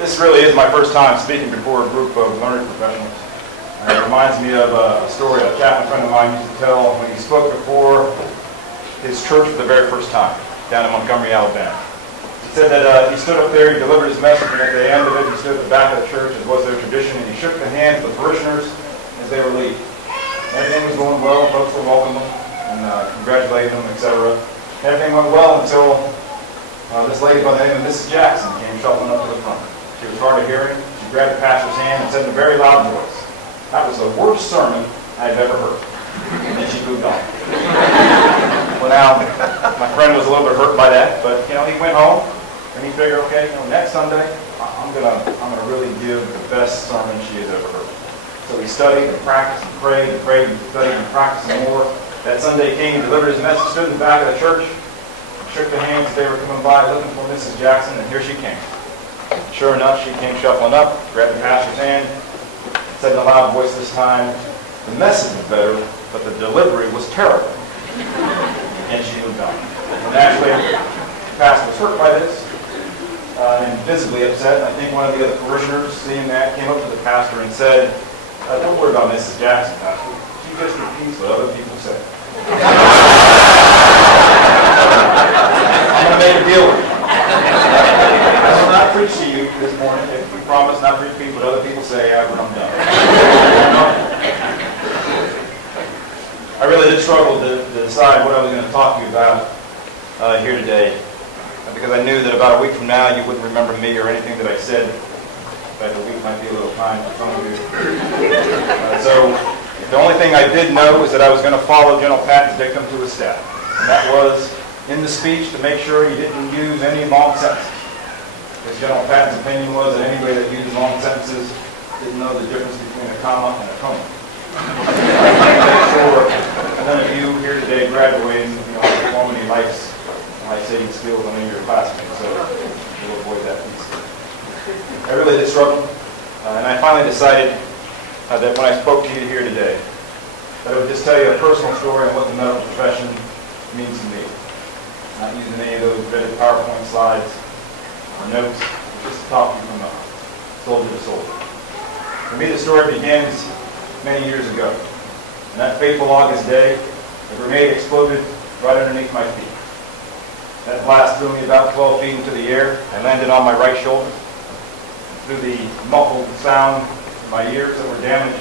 This really is my first time speaking before a group of learned professionals. It reminds me of a story a chaplain friend of mine used to tell when he spoke before his church for the very first time down in Montgomery, Alabama. He said that he stood up there, he delivered his message, and at the end of it, he stood at the back of the church, as was their tradition, and he shook the hands of the parishioners as they were leaving. Everything was going well, folks were welcoming them and congratulating them, etc. Everything went well until this lady by the name of Mrs. Jackson came shuffling up to the front. She was hard of hearing. She grabbed the pastor's hand and said in a very loud voice, "That was the worst sermon I've ever heard." And then she moved on. Well, now, my friend was a little bit hurt by that, but he went home and he figured, okay, next Sunday I'm gonna really give the best sermon she has ever heard. So he studied and practiced and prayed and studied and practiced some more. That Sunday came and delivered his message, stood in the back of the church, shook the hands as they were coming by looking for Mrs. Jackson, and here she came. Sure enough, she came shuffling up, grabbed the pastor's hand, said in a loud voice this time, "The message was better, but the delivery was terrible." And she moved on. And naturally, the pastor was hurt by this and visibly upset. And I think one of the other parishioners, seeing that, came up to the pastor and said, "Don't worry about Mrs. Jackson, Pastor. She just repeats what other people say." I'm going to make a deal with you. I will not preach to you this morning if you promise not to repeat what other people say after I'm done. I really did struggle to decide what I was going to talk to you about here today, because I knew that about a week from now you wouldn't remember me or anything that I said. In fact, a week might be a little time for some of you. So the only thing I did know was that I was going to follow General Patton's dictum to his staff, and that was in the speech to make sure he didn't use any long sentences. Because General Patton's opinion was that anybody that used long sentences didn't know the difference between a comma and a coma. Make sure none of you here today graduating, perform any life-saving skills on any of your classmates, so we'll avoid that piece. I really did struggle, and I finally decided that when I spoke to you here today, that I would just tell you a personal story on what the medical profession means to me. Not using any of those vetted PowerPoint slides or notes, just to talk to you from a soldier to soldier. For me, the story begins many years ago. On that fateful August day, a grenade exploded right underneath my feet. That blast threw me about 12 feet into the air. I landed on my right shoulder. Through the muffled sound in my ears that were damaged,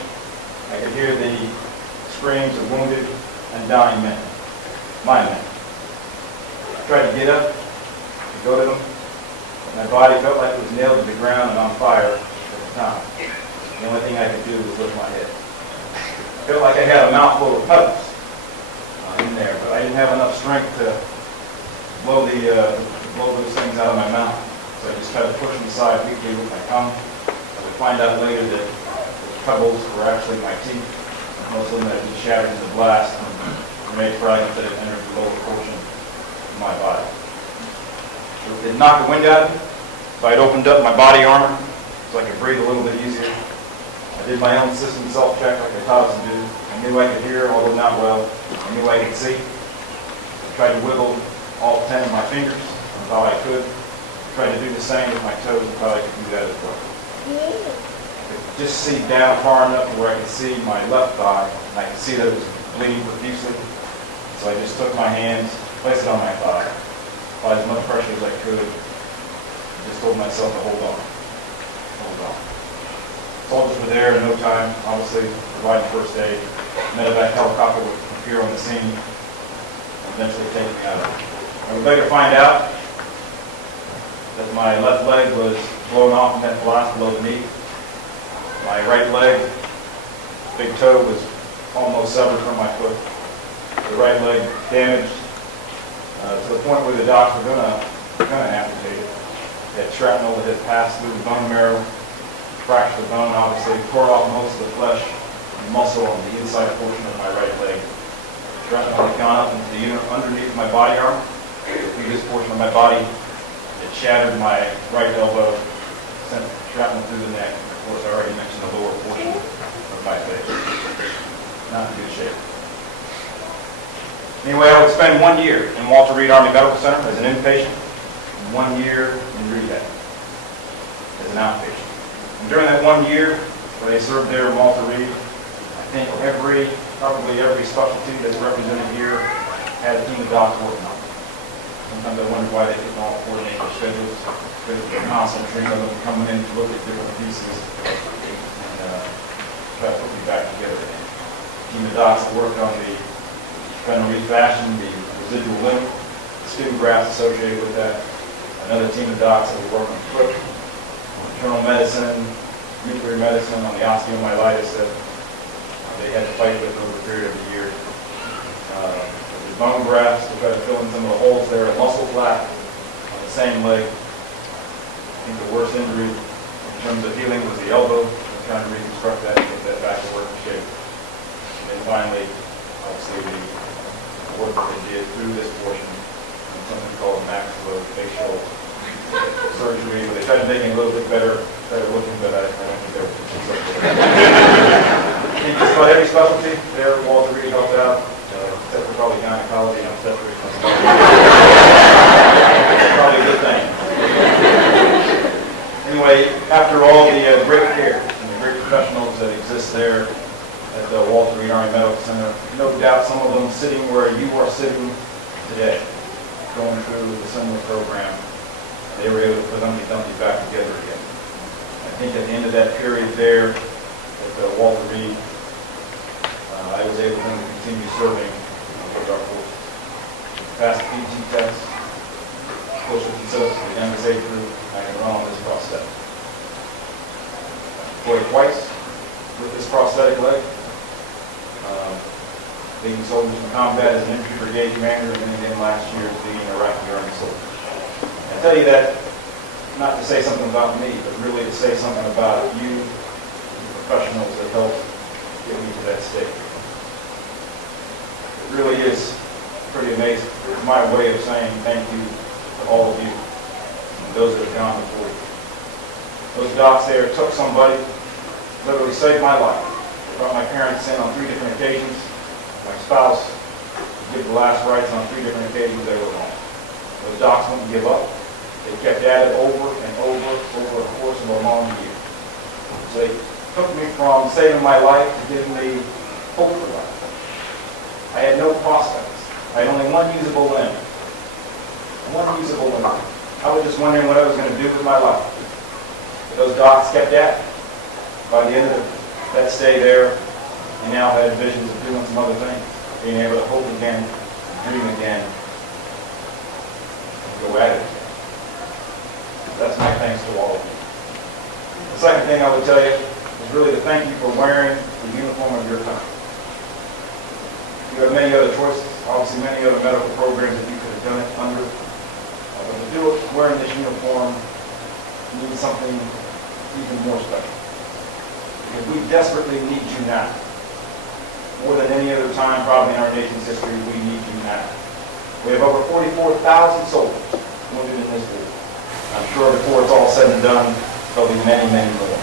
I could hear the screams of wounded and dying men, my men. I tried to get up, to go to them, but my body felt like it was nailed to the ground and on fire at the time. The only thing I could do was lift my head. I felt like I had a mouthful of pebbles in there, but I didn't have enough strength to blow those things out of my mouth. So I just tried to push them aside weakly with my tongue. I would find out later that the pebbles were actually my teeth. Most of them had been shattered in the blast and grenade fragments that had entered the lower portion of my body. It knocked the wind out of me, so I had opened up my body armor so I could breathe a little bit easier. I did my own system self-check like I taught us to do. I knew I could hear, although not well. I knew I could see. I tried to wiggle all 10 of my fingers. I thought I could. I tried to do the same with my toes. I thought I could do that as well. I could just see down far enough to where I could see my left thigh, and I could see that it was bleeding profusely. So I just took my hands, placed it on my thigh, applied as much pressure as I could, and just told myself to hold on. Hold on. Soldiers were there in no time, obviously, providing first aid. Medevac helicopter would appear on the scene and eventually take me out. I would later find out that my left leg was blown off in that blast below the knee. My right leg, big toe, was almost severed from my foot. The right leg damaged to the point where the docs were gonna amputate it. They had shrapnel that had passed through the bone marrow, fractured the bone, obviously tore off most of the flesh and muscle on the inside portion of my right leg. Shrapnel had gone up into the unit underneath my body armor, the previous portion of my body. It shattered my right elbow, sent shrapnel through the neck. Of course, I already mentioned the lower portion of my face. Not in good shape. Anyway, I would spend 1 year in Walter Reed Army Medical Center as an inpatient, and 1 year in rehab. as an outpatient. And during that 1 year where they served there in Walter Reed, I think probably every specialty that's represented here had a team of docs working on it. Sometimes I wonder why they couldn't all coordinate their schedules, because they're constant stream of them coming in to look at different pieces and try to put me back together again. Team of docs that worked on the federal refashion, the residual limb, skin grafts associated with that. Another team of docs that were working on foot, internal medicine, nuclear medicine on the osteomyelitis that they had to fight with over a period of a year. The bone grafts to try to fill in some of the holes there, a muscle flap on the same leg. I think the worst injury in terms of healing was the elbow. We're trying to reconstruct that and get that back to working shape. And then finally, obviously, the work that they did through this portion, something called maxillofacial surgery, where they tried to make it a little bit better looking, but I don't think they were too successful. I think just about every specialty there at Walter Reed helped out, except for probably gynecology and obstetrics. Probably a good thing. Anyway, after all the great care and the great professionals that exist there at the Walter Reed Army Medical Center, no doubt some of them sitting where you are sitting today, going through the similar program, they were able to put Humpty Dumpty back together again. I think at the end of that period there at Walter Reed, I was able then to continue serving with our forces. Passed the PT test, closer to the youngest age group, I can run on this prosthetic. Deployed twice with this prosthetic leg. Leading soldiers in combat as an infantry brigade commander, and then again last year leading Iraqi Army soldiers. I tell you that not to say something about me, but really to say something about you, the professionals that helped get me to that state. It really is pretty amazing. It's my way of saying thank you to all of you and those that have gone before you. Those docs there took somebody, literally saved my life. They brought my parents in on 3 different occasions. My spouse give the last rites on 3 different occasions they were home. Those docs wouldn't give up. They kept at it over and over a course of a long year. So they took me from saving my life to giving me hope for life. I had no prospects. I had only one usable limb. I was just wondering what I was going to do with my life. But those docs kept at it. By the end of that stay there, I now had visions of doing some other things, being able to hope again, dream again, and go at it again. That's my thanks to all of you. The second thing I would tell you is really to thank you for wearing the uniform of your country. You have many other choices, obviously many other medical programs that you could have done it under. But to do it wearing this uniform means something even more special. Because we desperately need you now. More than any other time probably in our nation's history, we need you now. We have over 44,000 soldiers wounded in this war. I'm sure before it's all said and done, there'll be many, many more.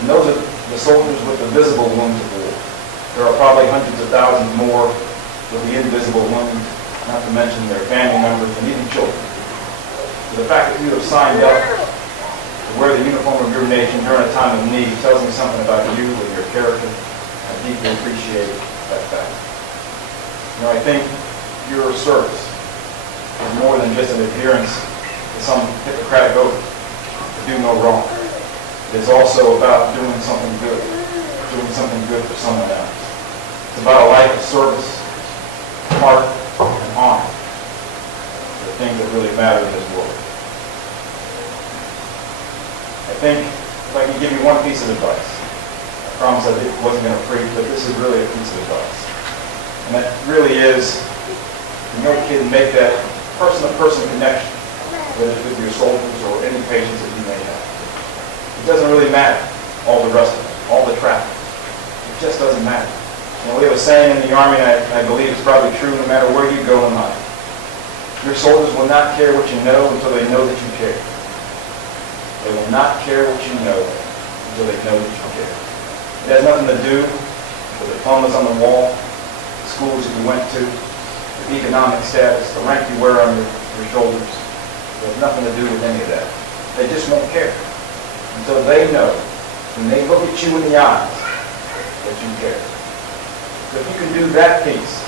And those are the soldiers with the visible wounds of war. There are probably hundreds of thousands more with the invisible wounds, not to mention their family members and even children. So the fact that you have signed up to wear the uniform of your nation during a time of need tells me something about you and your character. I deeply appreciate that fact. You know, I think your service is more than just an adherence to some Hippocratic oath to do no wrong. It is also about doing something good for someone else. It's about a life of service, heart, and honor. The things that really matter in this world. I think if I can give you one piece of advice, I promise I wasn't going to preach, but this is really a piece of advice. And that really is, you know, kid, make that person-to-person connection, whether it's with your soldiers or any patients that you may have. It doesn't really matter, all the rest of it, all the traffic. It just doesn't matter. You know, we have a saying in the Army, and I believe it's probably true no matter where you go in life. Your soldiers will not care what you know until they know that you care. They will not care what you know until they know that you care. It has nothing to do with the diplomas on the wall, the schools that you went to, the economic status, the rank you wear on your shoulders. It has nothing to do with any of that. They just won't care until they know, when they look at you in the eyes, that you care. So if you can do that piece,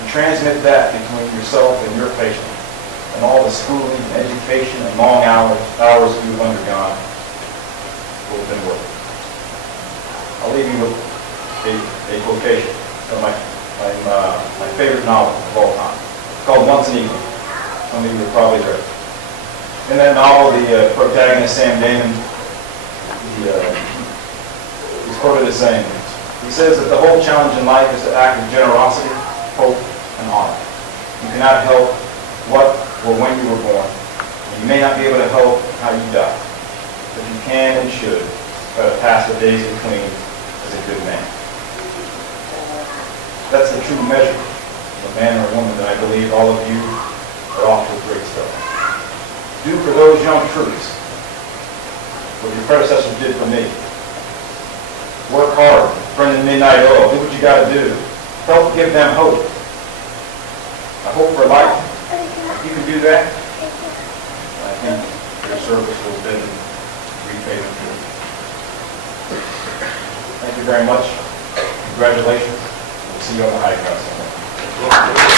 and transmit that between yourself and your patient, and all the schooling, and education, and long hours you've undergone, will have been worth it. I'll leave you with a quotation from my favorite novel of all time. It's called Once an Eagle. Some of you have probably read it. In that novel, the protagonist, Sam Damon, he's quoted as saying, he says that the whole challenge in life is to act with generosity, hope, and honor. You cannot help what or when you were born. And you may not be able to help how you die. But you can and should try to pass the days between as a good man. That's the true measure of a man or a woman that I believe all of you are off to a great start. Do for those young troops what your predecessors did for me. Work hard, burn the midnight oil, do what you got to do. Help give them hope. A hope for life. If you can do that, I think your service will have been repaid in full. Thank you very much. Congratulations. We'll see you on the high ground.